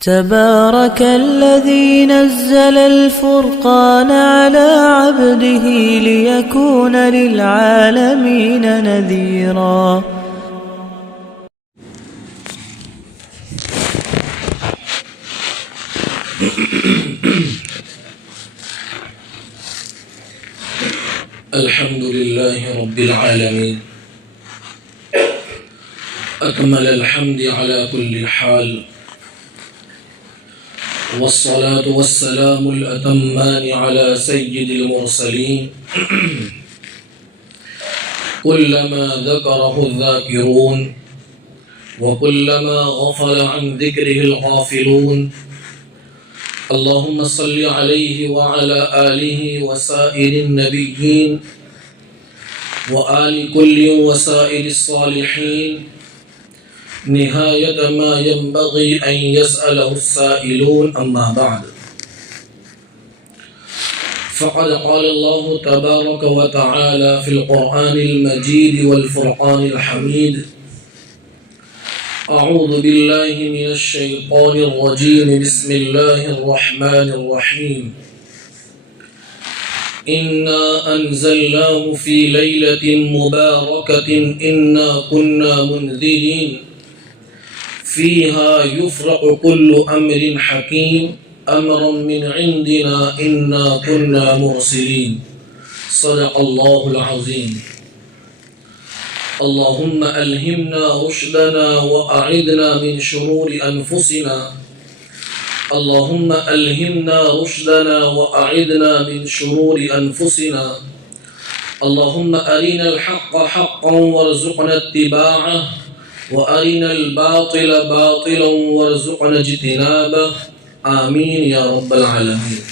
تبارك الذي نزل الفرقان على عبده ليكون للعالمين نذيرا. الحمد لله رب العالمين أكمل الحمد على كل حال، والصلاة والسلام الأتمان على سيد المرسلين كلما ذكره الذاكرون وكلما غفل عن ذكره الغافلون. اللهم صل عليه وعلى آله وسائر النبيين وآل كل وسائر الصالحين نهاية ما ينبغي أن يسأله السائلون. أما بعد، فقد قال الله تبارك وتعالى في القرآن المجيد والفرقان الحميد: أعوذ بالله من الشيطان الرجيم، بسم الله الرحمن الرحيم. إنا أنزلناه في ليلة مباركة إنا كنا منذرين فيها يفرق كل أمر حكيم أمرا من عندنا إنا كنا مرسلين. صدق الله العظيم. اللهم ألهمنا رشدنا وأعذنا من شرور أنفسنا. اللهم ألهمنا رشدنا وأعذنا من شرور أنفسنا. اللهم أرنا الحق حقا وارزقنا اتباعه وأرنا الباطل باطلا وارزقنا اجتنابه. آمین یا رب العالمین.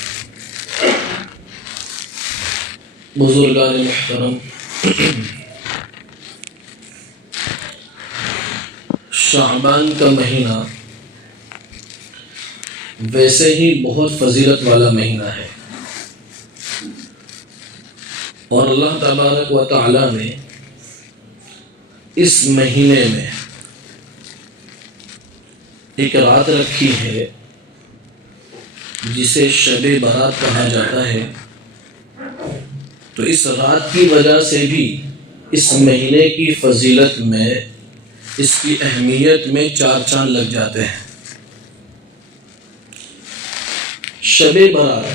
بزرگان محترم، شعبان کا مہینہ ویسے ہی بہت فضیلت والا مہینہ ہے، اور اللہ تبارک و تعالی نے اس مہینے میں ایک رات رکھی ہے جسے شب برات کہا جاتا ہے. تو اس رات کی وجہ سے بھی اس مہینے کی فضیلت میں، اس کی اہمیت میں چار چاند لگ جاتے ہیں. شب برات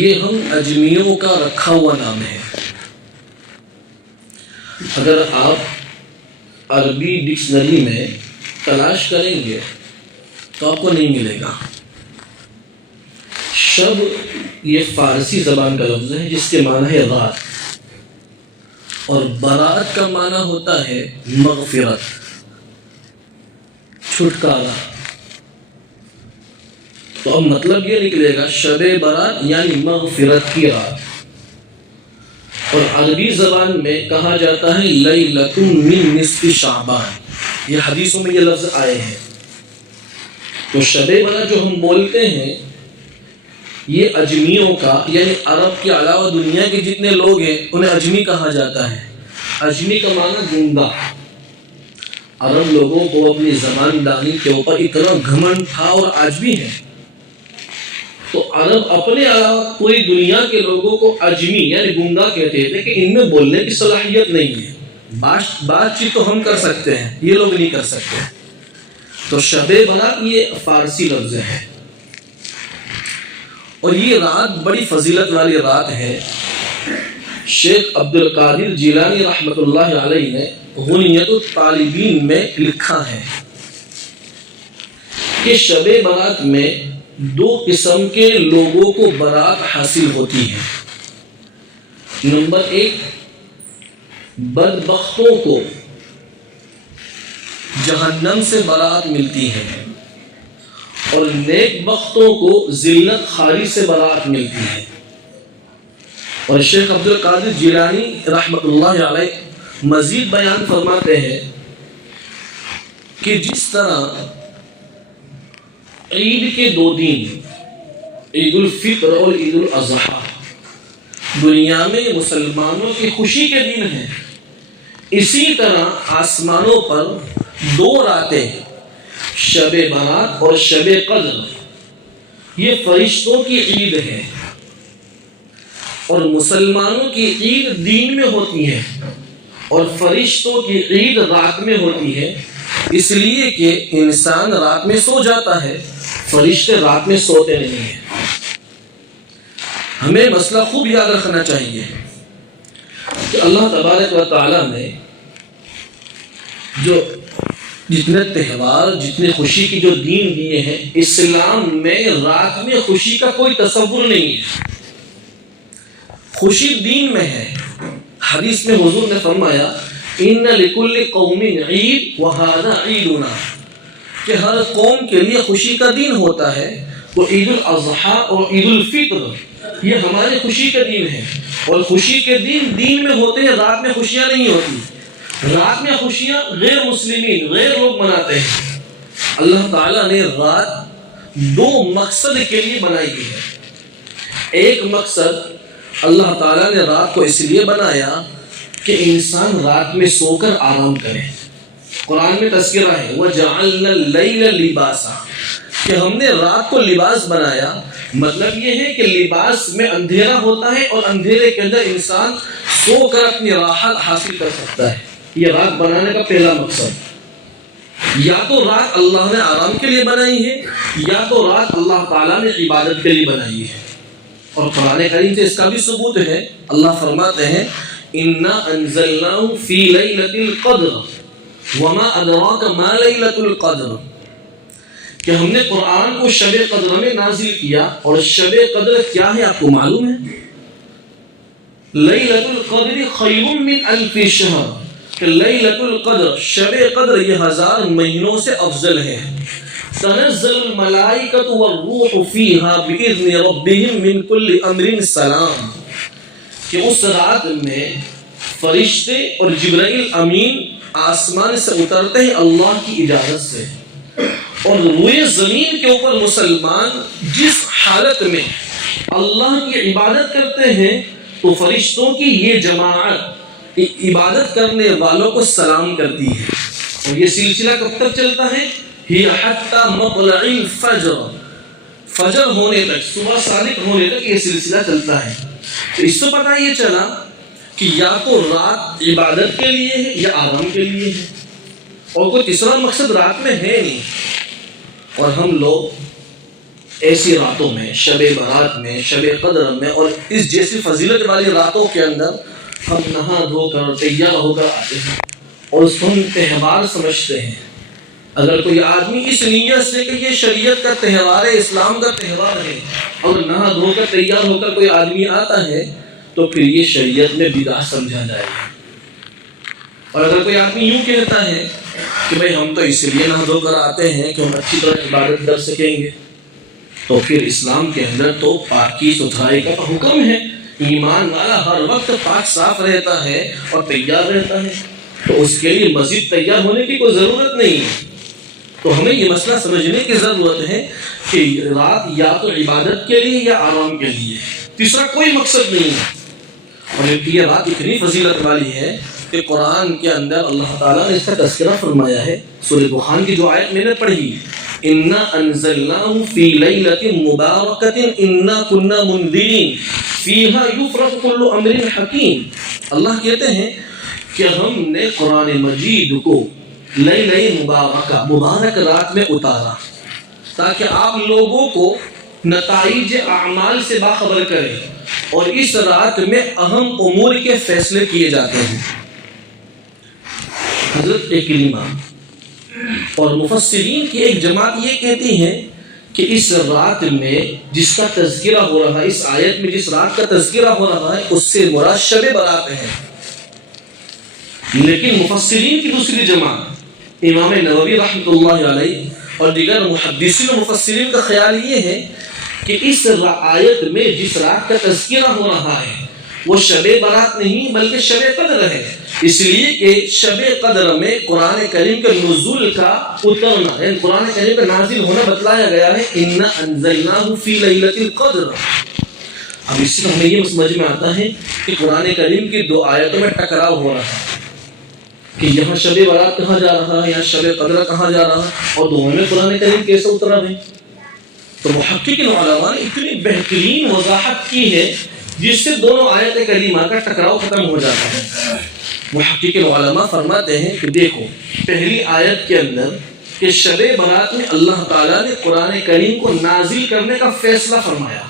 یہ ہم اجمیوں کا رکھا ہوا نام ہے. اگر آپ عربی ڈکشنری میں تلاش کریں گے تو آپ کو نہیں ملے گا. شب یہ فارسی زبان کا لفظ ہے جس کے معنی ہے رات، اور برات کا معنی ہوتا ہے مغفرت، چھٹکارا. تو اب مطلب یہ نکلے گا شب برات یعنی مغفرت کی رات. اور عربی زبان میں کہا جاتا ہے لیلۃ من نصف شعبان. یہ حدیثوں میں یہ لفظ آئے ہیں. تو شب برات جو ہم بولتے ہیں یہ اجمیوں کا، یعنی عرب کے علاوہ دنیا کے جتنے لوگ ہیں انہیں اجمی کہا جاتا ہے. اجمی کا معنی گنگا. عرب لوگوں کو اپنی زبان دانی کے اوپر اتنا گھمنڈ تھا اور آج بھی ہے. تو عرب اپنے علاوہ پوری دنیا کے لوگوں کو اجمی یعنی گنگا کہتے تھے کہ ان میں بولنے کی صلاحیت نہیں ہے. بات چیت تو ہم کر سکتے ہیں، یہ لوگ نہیں کر سکتے. تو شب برات یہ فارسی لفظ ہے، اور یہ رات بڑی فضیلت والی رات ہے. شیخ عبد القادر جیلانی رحمۃ اللہ علیہ نے غنیت الطالبین میں لکھا ہے کہ شب برات میں دو قسم کے لوگوں کو برات حاصل ہوتی ہے. نمبر ایک، بدبختوں کو جہنم سے برات ملتی ہے، اور نیک بختوں کو ذلت خاری سے برات ملتی ہے. اور شیخ عبد القادر جیلانی رحمۃ اللہ علیہ مزید بیان فرماتے ہیں کہ جس طرح عید کے دو دن، عید الفطر اور عید الاضحیٰ، دنیا میں مسلمانوں کی خوشی کے دن ہیں، اسی طرح آسمانوں پر دو راتیں شب برات اور شب قدر یہ فرشتوں کی عید ہے، اور مسلمانوں کی عید دین میں ہوتی ہے، اور فرشتوں کی عید رات میں ہوتی ہے، اس لیے کہ انسان رات میں سو جاتا ہے، فرشتے رات میں سوتے نہیں ہیں۔ ہمیں مسئلہ خوب یاد رکھنا چاہیے کہ اللہ تبارک و تعالیٰ نے جو جتنے تہوار، جتنے خوشی کی جو دین دیے ہیں، اسلام میں رات میں خوشی کا کوئی تصور نہیں ہے، خوشی دین میں ہے۔ حدیث میں حضور نے فرمایا ان لکل قوم عید وہذا عیدنا، کہ ہر قوم کے لیے خوشی کا دن ہوتا ہے، تو عید الاضحیٰ اور عید الفطر یہ ہمارے خوشی کا دن ہے، اور خوشی کے دن میں ہوتے ہیں، رات میں خوشیاں نہیں ہوتی۔ رات میں خوشیاں غیر مسلمین، غیر لوگ مناتے ہیں۔ اللہ تعالیٰ نے رات دو مقصد کے لیے بنائی ہے۔ ایک مقصد اللہ تعالیٰ نے رات کو اس لیے بنایا کہ انسان رات میں سو کر آرام کرے۔ قرآن میں تذکرہ ہے وَجَعَلْنَا اللَّيْلَ لِبَاسًا، کہ ہم نے رات کو لباس بنایا۔ مطلب یہ ہے کہ لباس میں اندھیرا ہوتا ہے، اور اندھیرے کے اندر انسان سو کر اپنی راحت حاصل کر سکتا ہے۔ یہ رات بنانے کا پہلا مقصد، یا تو رات اللہ نے آرام کے لیے بنائی ہے، یا تو رات اللہ تعالیٰ نے عبادت کے لیے بنائی ہے۔ اور قرآن کریم سے اس کا بھی ثبوت ہے۔ اللہ فرماتے ہیں اِنَّا أَنزَلْنَاهُ فِي لَيْلَةِ الْقَدْرِ وَمَا أَدْرَاكَ مَا لَيْلَةُ الْقَدْرِ، کہ ہم نے قرآن کو شب قدر میں نازل کیا، اور شب قدر کیا ہے آپ کو معلوم ہے؟ لَيْلَةُ الْقَدْرِ خَيْرٌ مِّنْ أَلْفِ شَهْرٍ، کہ لیلۃ القدر، شب قدر یہ 1000 مہینوں سے افضل ہے۔ تنزل الملائکۃ والروح فیہا بإذن ربہم من کل امر سلام، کہ اس رات میں فرشتے اور جبرائیل امین آسمان سے اترتے ہیں اللہ کی اجازت سے، اور روئے زمین کے اوپر مسلمان جس حالت میں اللہ کی عبادت کرتے ہیں تو فرشتوں کی یہ جماعت عبادت کرنے والوں کو سلام کرتی ہے۔ اور یہ سلسلہ کب تک چلتا ہے؟ ہی حتی مطلع الفجر، فجر ہونے تک، صبح صادق ہونے تک یہ سلسلہ چلتا ہے۔ تو اس سے پتہ یہ چلا کہ یا تو رات عبادت کے لیے ہے یا آرام کے لیے ہے، اور کوئی تیسرا مقصد رات میں ہے نہیں۔ اور ہم لوگ ایسی راتوں میں، شب برات میں، شب قدر میں، اور اس جیسی فضیلت والی راتوں کے اندر ہم نہا دھو کر تیار ہو کر آتے ہیں، اور اس کو ہم تہوار سمجھتے ہیں۔ اگر کوئی آدمی اس نیت سے کہ یہ شریعت کا تہوار ہے، اسلام کا تہوار ہے، اور نہا دھو کر تیار ہو کر کوئی آدمی آتا ہے تو پھر یہ شریعت میں بدعت سمجھا جائے گا۔ اور اگر کوئی آدمی یوں کہتا ہے کہ بھئی ہم تو اس لیے نہا دھو کر آتے ہیں کہ ہم اچھی طرح عبادت کر سکیں گے، تو پھر اسلام کے اندر تو پاکی ستھرائی کا حکم ہے۔ ایمان والا ہر وقت پاک صاف رہتا ہے اور تیار رہتا ہے، تو اس کے لیے مزید تیار ہونے کی کوئی ضرورت نہیں ہے۔ تو ہمیں یہ مسئلہ سمجھنے کی ضرورت ہے کہ رات یا تو عبادت کے لیے یا آرام کے لیے، تیسرا کوئی مقصد نہیں ہے۔ اور یہ رات اتنی فضیلت والی ہے کہ قرآن کے اندر اللہ تعالیٰ نے اس کا تذکرہ فرمایا ہے۔ سورہ دخان کی جو آیت میں نے پڑھی، اِنَّا أَنزَلْنَاهُ فِي لَيْلَةٍ مُبَارَكَةٍ إِنَّا كُنَّا مُنذِرِينَ فِيهَا يُفْرَقُ كُلُّ أَمْرٍ حَكِيمٍ، اللہ کہتے ہیں کہ ہم نے قرآن مجید کو لیلہ مبارکہ، مبارک رات میں اتارا تاکہ آپ لوگوں کو نتائج اعمال سے باخبر کرے، اور اس رات میں اہم امور کے فیصلے کیے جاتے ہیں۔ حضرت اکرمہ اور مفسرین کی ایک جماعت یہ کہتی ہے کہ اس رات میں جس کا تذکرہ ہو رہا ہے، اس آیت میں جس رات کا تذکرہ ہو رہا ہے، اس سے مراد شب برات ہے۔ لیکن مفسرین کی دوسری جماعت، امام نووی رحمۃ اللہ علیہ اور دیگر محدثین و مفسرین کا خیال یہ ہے کہ اس آیت میں جس رات کا تذکرہ ہو رہا ہے وہ شب برات نہیں بلکہ شب قدر ہے، اس لیے کہ شب قدر میں قرآن کریم کے نزول کا اترنا ہے، قرآن کریم کا نازل ہونا بتلایا گیا ہے، اِنَّا أَنزَلْنَاهُ فِي لَيْلَةِ الْقَدْرِ۔ اب اس سے ہمیں یہ سمجھ میں آتا ہے کہ قرآن کریم کی دو آیتوں میں ٹکراؤ ہو رہا ہے۔ کہ یہاں شب برات کہاں جا رہا ہے، یہاں شب قدر کہاں جا رہا ہے، اور دونوں میں قرآن کریم کیسے اترا ہے؟ تو محققین علماء نے اتنی بہترین وضاحت کی ہے جس سے دونوں آیت کریمہ کا ٹکراؤ ختم ہو جاتا ہے۔ محققین علماء فرماتے ہیں کہ دیکھو پہلی آیت کے اندر کہ شب برات میں اللہ تعالیٰ نے قرآن کریم کو نازل کرنے کا فیصلہ فرمایا،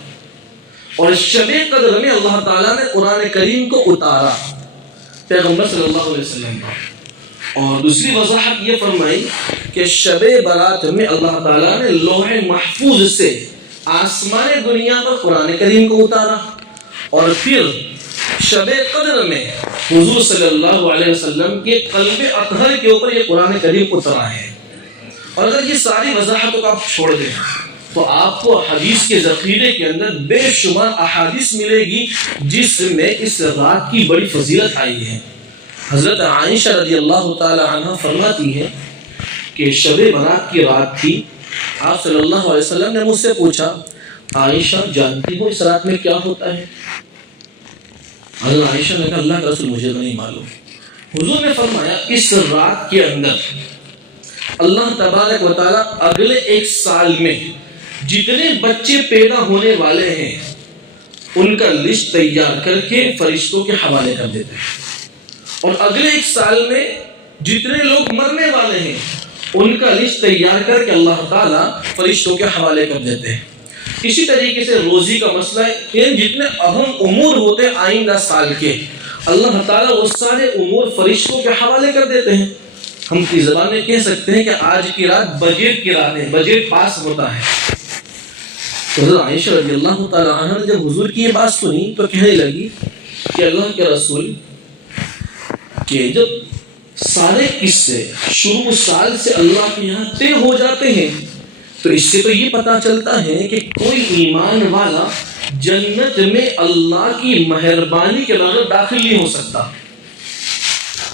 اور شب قدر میں اللہ تعالیٰ نے قرآن کریم کو اتارا پیغمبر صلی اللہ علیہ وسلم پر۔ اور دوسری وضاحت یہ فرمائی کہ شب برات میں اللہ تعالیٰ نے لوح محفوظ سے آسمان دنیا پر قرآن کریم کو اتارا، اور پھر شب قدر میں حضور صلی اللہ علیہ وسلم کے قلب اطہر کے اوپر یہ قرآن کریم اترا ہے۔ اور اگر یہ ساری وضاحتوں کو آپ چھوڑ دیں تو آپ کو حدیث کے ذخیرے کے اندر بے شمار احادیث ملے گی جس میں اس رات کی بڑی فضیلت آئی ہے۔ حضرت عائشہ رضی اللہ تعالی عنہ فرماتی ہے کہ شب برات کی رات تھی، آپ صلی اللہ علیہ وسلم نے مجھ سے پوچھا عائشہ جانتی ہو اس رات میں کیا ہوتا ہے؟ حضرت عائشہ نے کہا اللہ کے رسول مجھے نہیں معلوم۔ حضور نے فرمایا اس رات کے اندر اللہ تبارک و تعالیٰ اگلے ایک سال میں جتنے بچے پیدا ہونے والے ہیں ان کا لسٹ تیار کر کے فرشتوں کے حوالے کر دیتے ہیں، اور اگلے ایک سال میں جتنے لوگ مرنے والے ہیں ان کا لسٹ تیار کر کے اللہ تعالیٰ فرشتوں کے حوالے کر دیتے ہیں۔ اسی طریقے سے روزی کا مسئلہ ہے کہ جتنے اہم امور ہوتے ہیں آئندہ سال کے اللہ تعالیٰ وہ سارے امور فرشتوں کے حوالے کر دیتے ہیں۔ ہم کی زبان میں کہہ سکتے ہیں کہ آج کی رات بجٹ کی رات ہے، بجٹ پاس ہوتا ہے۔ تو حضرت عائشہ رضی اللہ تعالی عنہ نے جب حضور کی یہ بات سنی تو کہنے لگی کہ اللہ کے رسول کہ جب سارے قصے شروع سال سے اللہ کے یہاں طے ہو جاتے ہیں تو اس سے تو یہ پتا چلتا ہے کہ کوئی ایمان والا جنت میں اللہ کی مہربانی کے بغیر داخل نہیں ہو سکتا۔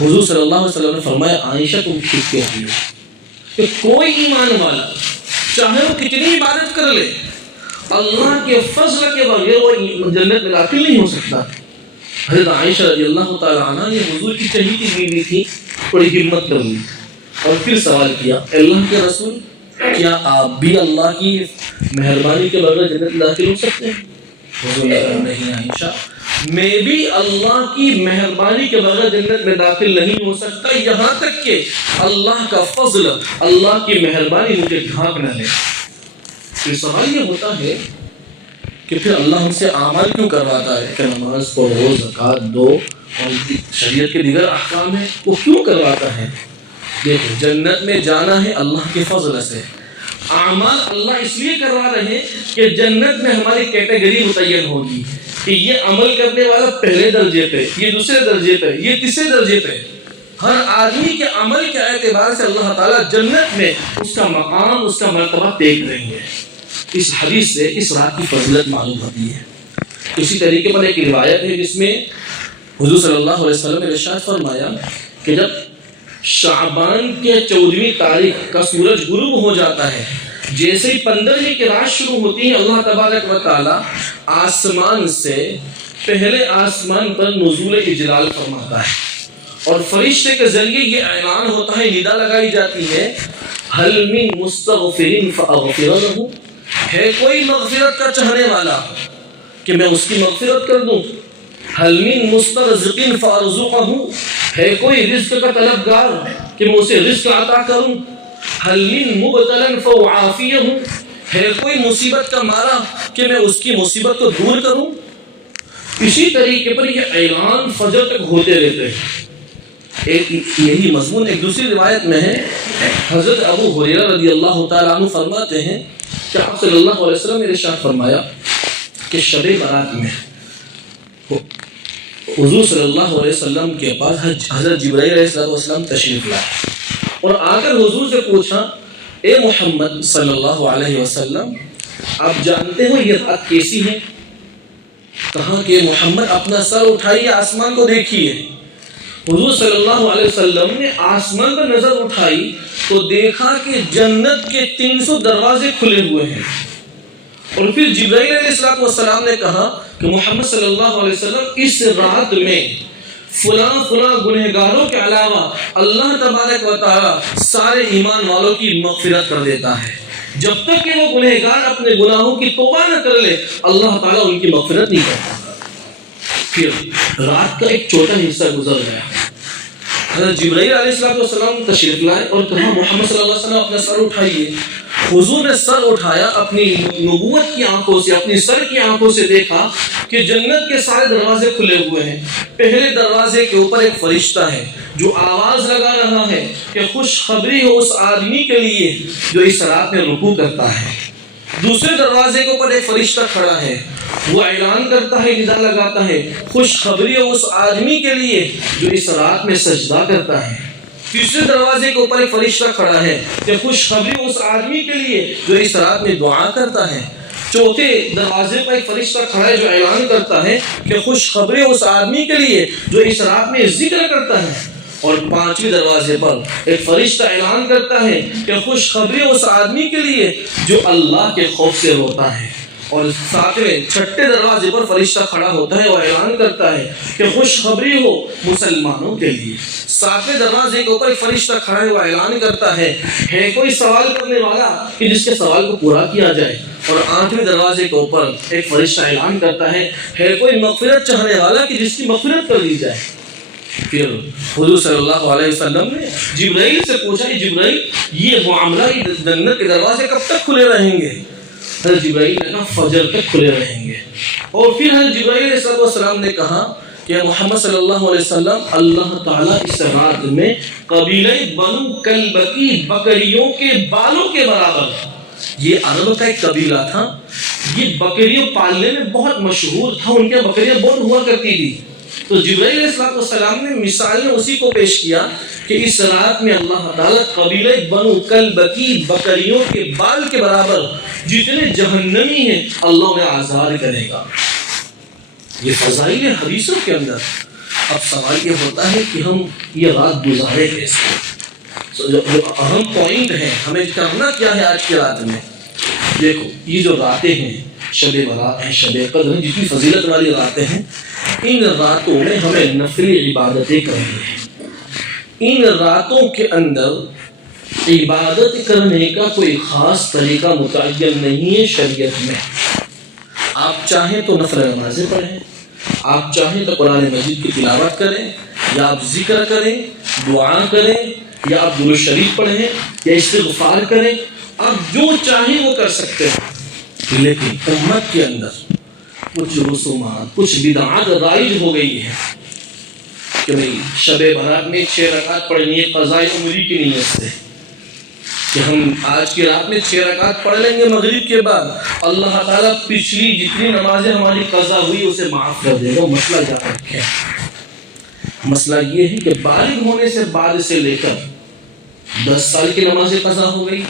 حضور صلی اللہ علیہ وسلم نے فرمایا عائشہ تم ٹھیک کہتی ہو کہ کوئی ایمان والا چاہے وہ کتنی عبادت کر لے اللہ کے فضل کے بغیر وہ جنت میں داخل نہیں ہو سکتا۔ حضرت عائشہ رضی اللہ تعالی عنہ یہ حضور کی چہیتی بیوی تھی، بڑی ہمت کر لی اور پھر سوال کیا اللہ کے رسول کیا آپ بھی اللہ کی مہربانی کے بغیر جنت میں داخل ہو سکتے ہیں؟ حضور نے کہا نہیں عائشہ میں بھی اللہ کی مہربانی کے بغیر جنت میں داخل نہیں ہو سکتا یہاں تک کہ اللہ کا فضل اللہ کی مہربانی مجھے ڈھانپ نہ لے۔ پھر سوال یہ ہوتا ہے کہ پھر اللہ ہم سے اعمال کیوں کرواتا ہے کہ نماز پڑھو زکوٰۃ دو اور شریعت کے دیگر احکام ہیں وہ کیوں کرواتا ہے؟ دیکھو جنت میں جانا ہے اللہ کے فضل سے، اعمال اللہ اس لیے کروا رہے ہیں کہ جنت میں ہماری کیٹیگری متعین ہوگی کہ یہ عمل کرنے والا پہلے درجے پہ، یہ دوسرے درجے پہ، یہ تیسرے درجے پہ۔ ہر آدمی کے عمل کے اعتبار سے اللہ تعالیٰ جنت میں اس کا مقام اس کا مرتبہ طے کریں گے۔ اس حدیث سے اس رات کی فضیلت معلوم ہوتی ہے۔ اسی طریقے پر ایک روایت ہے جس میں حضور صلی اللہ علیہ وسلم نے ارشاد فرمایا کہ جب شعبان کے 14ویں تاریخ کا سورج غروب ہو جاتا ہے جیسے ہی 15ویں کی رات شروع ہوتی ہے اللہ تبارک و تعالی آسمان سے پہلے آسمان پر نزول اجلال فرماتا ہے اور فرشتے کے ذریعے یہ اعلان ہوتا ہے، ندا لگائی جاتی ہے هل من مستغفر فاغفر له، ہے کوئی مغفرت کا چاہنے والا کہ میں اس کی مغفرت کر دوں؟ هل من مسترزق فارزقه، ہے کوئی رزق کا طلبگار کہ میں اسے رزق عطا کروں؟ هل من مبتلا فاعافيه، ہے کوئی مصیبت کا مارا کہ میں اس کی مصیبت کو دور کروں؟ اسی طریقے پر یہ اعلان فجر تک ہوتے رہتے ہیں۔ ایک یہی مضمون ایک دوسری روایت میں ہے، حضرت ابو ہریرہ رضی اللہ تعالیٰ عنہ فرماتے ہیں کہ آپ صلی اللہ علیہ وسلم نے ارشاد فرمایا کہ شب برات میں حضور صلی اللہ علیہ وسلم کے پاس حضرت جبرائیل علیہ السلام تشریف لائے اور آ کر حضور سے پوچھا اے محمد صلی اللہ علیہ وسلم آپ جانتے ہو یہ رات کیسی ہے؟ کہا کہ محمد اپنا سر اٹھائیے آسمان کو دیکھیے۔ حضور صلی اللہ علیہ وسلم نے آسمان پر نظر اٹھائی تو دیکھا کہ جنت کے 300 دروازے کھلے ہوئے ہیں، اور پھر جبرائیل علیہ السلام نے کہا کہ محمد صلی اللہ علیہ وسلم اس رات میں فلاں گنہگاروں کے علاوہ اللہ تبارک و تعالی سارے ایمان والوں کی مغفرت کر دیتا ہے. جب تک کہ وہ گنہگار اپنے گناہوں کی توبہ نہ کر لے اللہ تعالیٰ ان کی مغفرت نہیں کرتا. پھر رات کا ایک چھوٹا حصہ گزر گیا. حضرت جبرائیل علیہ السلام تشریف لائے اور کہا محمد صلی اللہ علیہ وسلم اپنا سر اٹھائیے. حضور نے سر اٹھایا, اپنی نبوت کی آنکھوں سے, اپنی سر کی آنکھوں سے دیکھا کہ جنت کے سارے دروازے کھلے ہوئے ہیں. پہلے دروازے کے اوپر ایک فرشتہ ہے جو آواز لگا رہا ہے کہ خوشخبری ہو اس آدمی کے لیے جو اس رات میں رکوع کرتا ہے. دوسرے دروازے کے اوپر ایک فرشتہ کھڑا ہے, وہ اعلان کرتا ہے, ندا لگاتا ہے, خوشخبری ہو اس آدمی کے لیے جو اس رات میں سجدہ کرتا ہے. تیسرے دروازے کے اوپر ایک فرشتہ کھڑا ہے کہ خوشخبری اس آدمی کے لیے جو اس رات میں دعا کرتا ہے. چوتھے دروازے پر ایک فرشتہ کھڑا ہے جو اعلان کرتا ہے کہ خوشخبری اس آدمی کے لیے جو اس رات میں ذکر کرتا ہے. اور پانچویں دروازے پر ایک فرشتہ اعلان کرتا ہے کہ خوشخبری اس آدمی کے لیے جو اللہ کے خوف سے روتا ہے. اور چھٹے دروازے پر فرشتہ کھڑا ہوتا ہے اور اعلان کرتا ہے کہ خوشخبری ہو مسلمانوں کے لیے. ساتویں دروازے کے اوپر ایک فرشتہ کھڑا ہے, وہ اعلان کرتا ہے کوئی سوال کرنے والا کہ جس کے سوال کو پورا کیا جائے. اور آٹھویں دروازے کے اوپر ایک فرشتہ اعلان کرتا ہے کوئی مغفرت چاہنے والا کہ جس کی مغفرت کر دی جائے. پھر حضور صلی اللہ علیہ وسلم نے جبرائیل سے پوچھا کہ جبرائیل یہ معاملہ جنت کے دروازے کب تک کھلے رہیں گے؟ حضرت جبرائیل نے کہا فجر تک کھلے رہیں گے. اور پھر حضرت جبرائیل علیہ السلام نے کہا کہ محمد صلی اللہ علیہ وسلم اللہ تعالیٰ اس رات میں قبیلہ بنو کلب کی بکریوں کے بالوں کے برابر, یہ عرب کا ایک قبیلہ تھا, یہ بکریوں پالنے میں بہت مشہور تھا, ان کے بکریاں بہت ہوا کرتی تھی. تو جبرائیل علیہ السلام نے مثال میں اسی کو پیش کیا کہ اس رات میں اللہ تعالیٰ قبیلہ بنو کلب کی بکریوں کے بال کے برابر جتنے جہنمی ہیں اللہ انہیں آزاد کرے گا. یہ فضائل حدیثوں کے اندر. اب سوال یہ ہوتا ہے کہ ہم یہ رات گزارے کیسے؟ جو اہم پوائنٹ ہے ہمیں کرنا کیا ہے آج کی رات میں. دیکھو یہ جو راتیں ہیں, شب برات ہیں, شب قدر ہیں, جتنی فضیلت والی راتیں ہیں, ان راتوں میں ہمیں نفلی عبادتیں کرنی ہیں. ان راتوں کے اندر عبادت کرنے کا کوئی خاص طریقہ متعین نہیں ہے شریعت میں. آپ چاہیں تو نفل نمازیں پڑھیں, آپ چاہیں تو قرآن مجید کی تلاوت کریں, یا آپ ذکر کریں, دعا کریں, یا آپ درود شریف پڑھیں, یا استغفار کریں, آپ جو چاہیں وہ کر سکتے ہیں. لیکن امت کے اندر کچھ رسومات, کچھ بدعات رائج ہو گئی ہے کہ بھئی شب برات میں 6 رکعت پڑھنی ہے قضاء عمری کی نیت سے, کہ ہم آج کی رات میں 6 رکعت پڑھ لیں گے مغرب کے بعد, اللہ تعالیٰ پچھلی جتنی نمازیں ہماری قضا ہوئی اسے معاف کر دے گا. مسئلہ یاد رکھیں, مسئلہ یہ ہے کہ بالغ ہونے سے بعد سے لے کر 10 سال کی نمازیں قضا ہو گئی,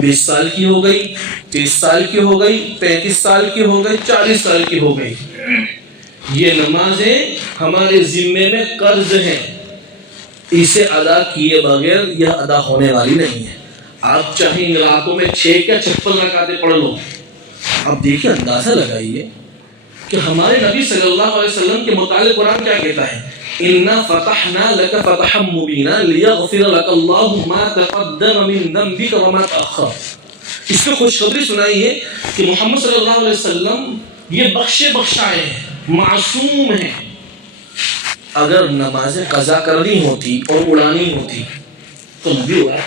20 سال کی ہو گئی, 30 سال کی ہو گئی, 35 سال کی ہو گئی, 40 سال کی ہو گئی, یہ نمازیں ہمارے ذمے میں قرض ہیں, اسے ادا کیے بغیر یہ ادا ہونے والی نہیں ہے. آپ چاہیں ان راتوں میں 6 یا 56 رکعتیں پڑھ لو. اب دیکھیں, اندازہ لگائیے کہ ہمارے نبی صلی اللہ علیہ وسلم کے متعلق قرآن کیا کہتا ہے, اِنَّا فَتَحْنَا لَكَ فَتَحًا مُبِينًا لِيَغْفِرَ لَكَ اللَّهُ مَا تَقَدَّمَ مِن ذَنبِكَ وَمَا تَأَخَّرَ. اس کو خوشخبری سنائی ہے کہ محمد صلی اللہ علیہ وسلم یہ بخشے بخشائے ہیں, معصوم ہیں. اگر نمازیں قضا کرنی ہوتی اور اڑانی ہوتی تو نبی اڑا,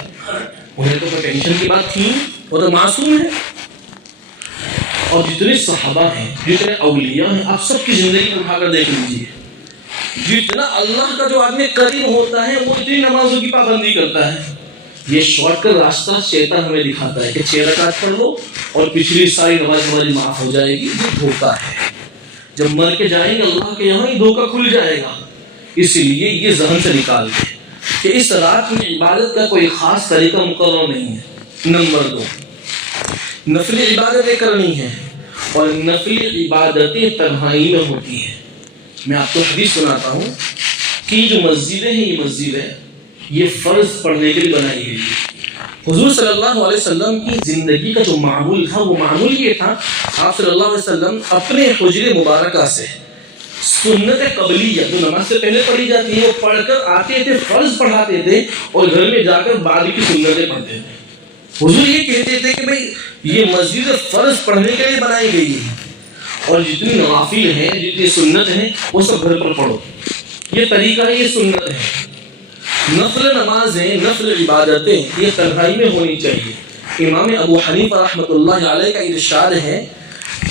انہیں تو کوئی ٹینشن کی بات تھی, وہ تو معصوم ہے. اور جتنے صحابہ ہیں, جتنے اولیاء ہیں, آپ سب کی زندگی اٹھا کر دیکھ لیجیے, جتنا اللہ کا جو آدمی قریب ہوتا ہے وہ اتنی نمازوں کی پابندی کرتا ہے. یہ شارٹ کٹ راستہ شیطان ہمیں دکھاتا ہے کہ 6 رکعت پڑھ لو اور پچھلی ساری نماز ہماری معاف ہو جائے گی. یہ دھوکہ ہے, جب مر کے جائیں گے اللہ کے یہاں ہی دھوکہ کھل جائے گا. اسی لیے یہ ذہن سے نکال دیں کہ اس رات میں عبادت کا کوئی خاص طریقہ مقرر نہیں ہے. نمبر 2, نفلی عبادتیں کرنی ہیں, اور نفلی عبادتیں تنہائی میں ہوتی ہیں. میں آپ کو حدیث سناتا ہوں کہ جو مسجدیں ہیں, یہ مسجدیں یہ فرض پڑھنے کے لیے بنائی گئی ہے. حضور صلی اللہ علیہ وسلم کی زندگی کا جو معمول تھا وہ معمول یہ تھا, آپ صلی اللہ علیہ وسلم اپنے حجر مبارکہ سے سنت قبلیہ جو نماز سے پہلے پڑھی جاتی ہے وہ پڑھ کر آتے تھے، فرض پڑھاتے تھے اور گھر میں جا کر بعد کی سنتیں پڑھتے تھے۔ حضور یہ کہتے تھے کہ بھئی یہ مسجد فرض پڑھنے کے لیے بنائی گئی ہے اور جتنی نوافل ہیں، جتنی سنت ہیں وہ سب گھر پر پڑھو۔ یہ طریقہ ہے، یہ سنت ہے۔ نفل نمازیں، نفل عبادتیں یہ تنہائی میں ہونی چاہیے۔ امام ابو حنیفہ رحمۃ اللہ علیہ کا ارشاد ہے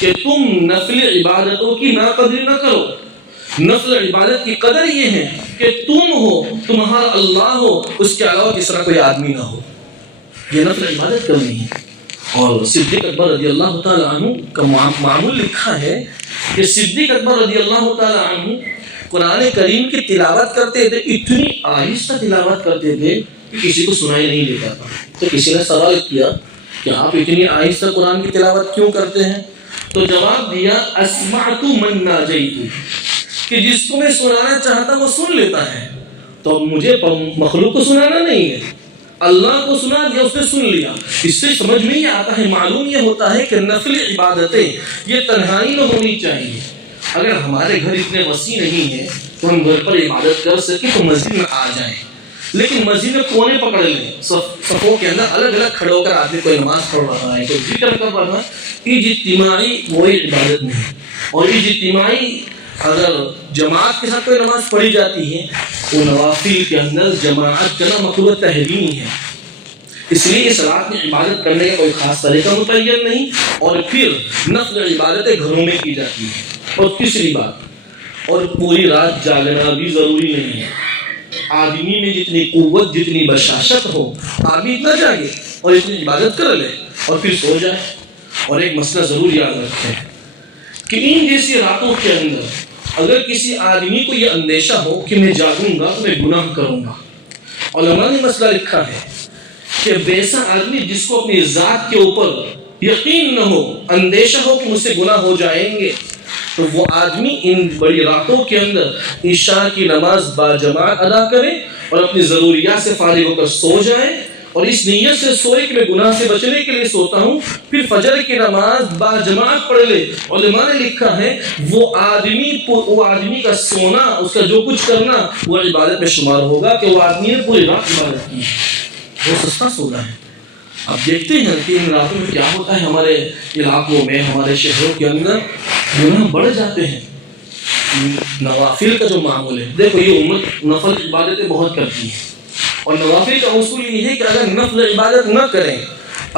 کہ تم نفل عبادتوں کی ناقدری نہ کرو۔ نفل عبادت کی قدر یہ ہے کہ تم ہو، تمہارا اللہ ہو، اس کے علاوہ کس طرح کوئی آدمی نہ ہو۔ یہ نفل عبادت کرنی ہے۔ اور صدیق اکبر رضی اللہ تعالی عنہ کا معمول لکھا ہے کہ صدیق اکبر رضی اللہ تعالی عنہ قرآن کریم کی تلاوت کرتے تھے، اتنی آہستہ تلاوت کرتے تھے کہ کسی کو سنائی نہیں دیتا تھا۔ تو کسی نے سوال کیا کہ آپ اتنی آہستہ قرآن کی تلاوت کیوں کرتے ہیں؟ تو جواب دیا اسمعت من ناجیت، کہ جس کو میں سنانا چاہتا وہ سن لیتا ہے، تو مجھے مخلوق کو سنانا نہیں ہے، اللہ کو سنا دیا، اس نے سن لیا۔ اس سے سمجھ میں یہ آتا ہے، معلوم یہ ہوتا ہے کہ نفل عبادتیں یہ تنہائی میں ہونی چاہیے۔ اگر ہمارے گھر اتنے وسیع نہیں ہیں تو ہم گھر پر عبادت کر سکیں تو مسجد میں آ جائیں، لیکن مسجد میں کونے پکڑ لیں، صفوں کے اندر الگ الگ کھڑے ہو کر آدمی کوئی نماز پڑھ رہا ہے، کوئی ذکر کر رہا ہے، اجتماعی وہی عبادت نہیں۔ اور اجتماعی اگر جماعت کے ساتھ کوئی نماز پڑھی جاتی ہے وہ نوافل کے اندر جماعت کرنا مکروہ تحریمی ہے۔ اس لیے اس رات میں عبادت کرنے کا کوئی خاص طریقہ متعین نہیں، اور پھر نفل عبادتیں گھروں میں کی جاتی ہیں۔ اور تیسری بات، اور پوری رات جاگنا بھی ضروری نہیں ہے۔ آدمی میں جتنی قوت، جتنی بشاشت ہو، آدمی اتنا جاگے اور اتنی عبادت کر لے اور پھر سو جائے۔ اور ایک مسئلہ ضرور یاد رکھیں کہ ان جیسی راتوں کے اندر اگر کسی آدمی کو یہ اندیشہ ہو کہ میں جاگوں گا تو میں گناہ کروں گا، علماء نے مسئلہ لکھا ہے کہ ویسا آدمی جس کو اپنی ذات کے اوپر یقین نہ ہو، اندیشہ ہو کہ مجھ سے گناہ ہو جائیں گے، تو وہ آدمی ان بڑی راتوں کے اندر عشاء کی نماز باجماعت ادا کرے اور اپنی ضروریات سے فارغ ہو کر سو جائے، اور اس نیت سے سوئے کہ میں گناہ سے بچنے کے لیے سوتا ہوں، پھر فجر کی نماز باجماعت پڑھ لے۔ علماء نے لکھا ہے وہ آدمی کا سونا، اس کا جو کچھ کرنا وہ عبادت میں شمار ہوگا، کہ وہ آدمی نے پوری رات عبادت کی، وہ سستا سونا ہے۔ اب دیکھتے ہیں کہ ان راتوں میں کیا ہوتا ہے، ہمارے علاقوں میں، ہمارے شہروں کے اندر گناہ بڑھ جاتے ہیں۔ نوافل کا جو معمول ہے، دیکھو یہ امت نفل عبادتیں بہت کرتی ہے، اور نوافل کا اصول یہ ہے کہ اگر نفل عبادت نہ کریں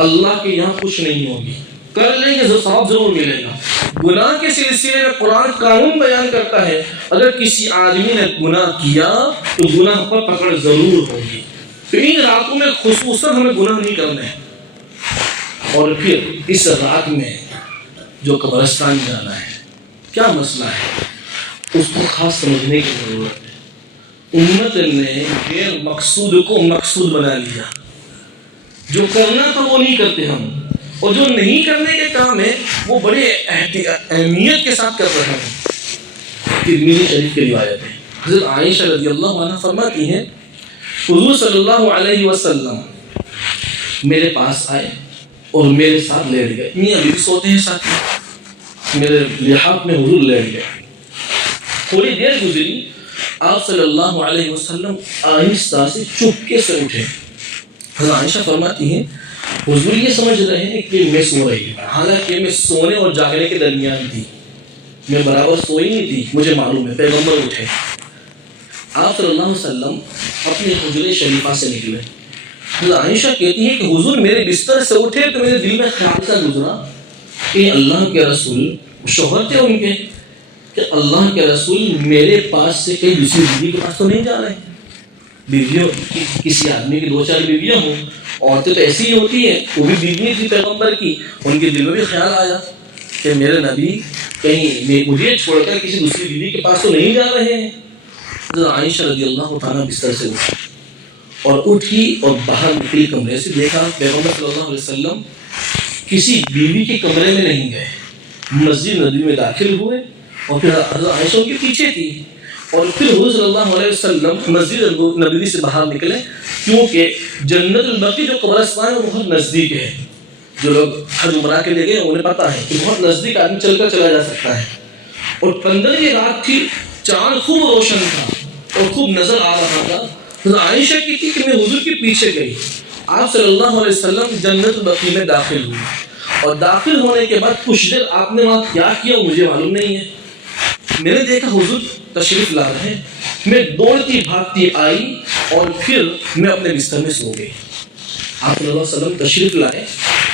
اللہ کے یہاں کچھ نہیں ہوگی، کر لیں گے ثواب ضرور ملے گا۔ گناہ کے سلسلے میں قرآن قانون بیان کرتا ہے، اگر کسی آدمی نے گناہ کیا تو گناہ پر پکڑ ضرور ہوگی۔ تو ان راتوں میں خصوصاً ہمیں گناہ نہیں کرنا ہے۔ اور پھر اس رات میں جو قبرستان جانا ہے، کیا مسئلہ ہے، اس کو خاص سمجھنے کی ضرورت ہے۔ امت نے غیر مقصود کو مقصود بنا لیا، جو کرنا تھا وہ نہیں کرتے ہم، اور جو نہیں کرنے کے کام ہے وہ بڑے اہمیت کے ساتھ کر رہے ہیں۔ ترمذی شریف کی روایت ہے، حضرت عائشہ رضی اللہ عنہ فرماتی ہیں حضور صلی اللہ علیہ وسلم میرے پاس آئے اور میرے ساتھ لیٹ گئے، میاں ابھی بھی سوتے ہیں ساتھ، میرے لحاف میں حضور لیٹ گئے۔ تھوڑی دیر گزری، آپ صلی اللہ علیہ وسلم آہستہ سے چپکے سے اٹھے۔ حضرت عائشہ فرماتی ہیں حضور یہ سمجھ رہے ہیں کہ میں سو رہی ہوں، حالانکہ میں سونے اور جاگنے کے درمیان تھی، میں برابر سوئی نہیں تھی، مجھے معلوم ہے۔ پیغمبر اٹھے، آپ صلی اللہ علیہ وسلم اپنے حجرے شریفہ سے نکلے۔ حضرت عائشہ کہتی ہے کہ حضور میرے بستر سے اٹھے تو میرے دل میں خیال سا گزرا کہ اللہ کے رسول، شوہر تھے ان کے، کہ اللہ کے رسول میرے پاس سے کہیں دوسری بیوی کے پاس تو نہیں جا رہے ہیں۔ بیویوں، کسی آدمی کی 2-4 بیویاں ہوں، عورتیں تو ایسی ہی ہوتی ہیں، وہ بھی بیوی تھی پیغمبر کی، ان کے دل میں بھی خیال آیا کہ میرے نبی کہیں مجھے چھوڑ کر کسی دوسری بیوی کے پاس تو نہیں جا رہے ہیں۔ حضرت عائشہ رضی اللہ تعالیٰ بستر سے اٹھی اور اٹھی اور باہر نکلی، کمرے سے دیکھا پیغمبر صلی اللہ علیہ وسلم کسی بیوی کے کمرے میں نہیں گئے، مسجد نبی میں داخل ہوئے، اور پھر حضرت عائشہ کے پیچھے تھی، اور پھر حضور صلی اللہ علیہ وسلم مسجد نبوی سے باہر نکلے، کیونکہ جنت البقیع جو قبرستان ہے وہ بہت نزدیک ہے۔ جو لوگ حج عمرہ کے لیے گئے انہیں پتہ ہے کہ بہت نزدیک آدمی چل کر چلا جا سکتا ہے۔ اور 15ویں رات تھی، چاند خوب روشن تھا اور خوب نظر آ رہا تھا. حضرت عائشہ کی تھی کہ میں حضور کے پیچھے گئی. آپ صلی اللہ علیہ وسلم جنت البقیع میں داخل ہوئے اور داخل ہونے کے بعد کچھ دیر آپ نے وہاں کیا کیا مجھے معلوم نہیں ہے. میں نے دیکھا حضور تشریف لا رہے ہیں، میں دوڑتی بھاگتی آئی اور پھر میں اپنے بستر میں سو گئی. آپ صلی اللہ علیہ وسلم تشریف لائے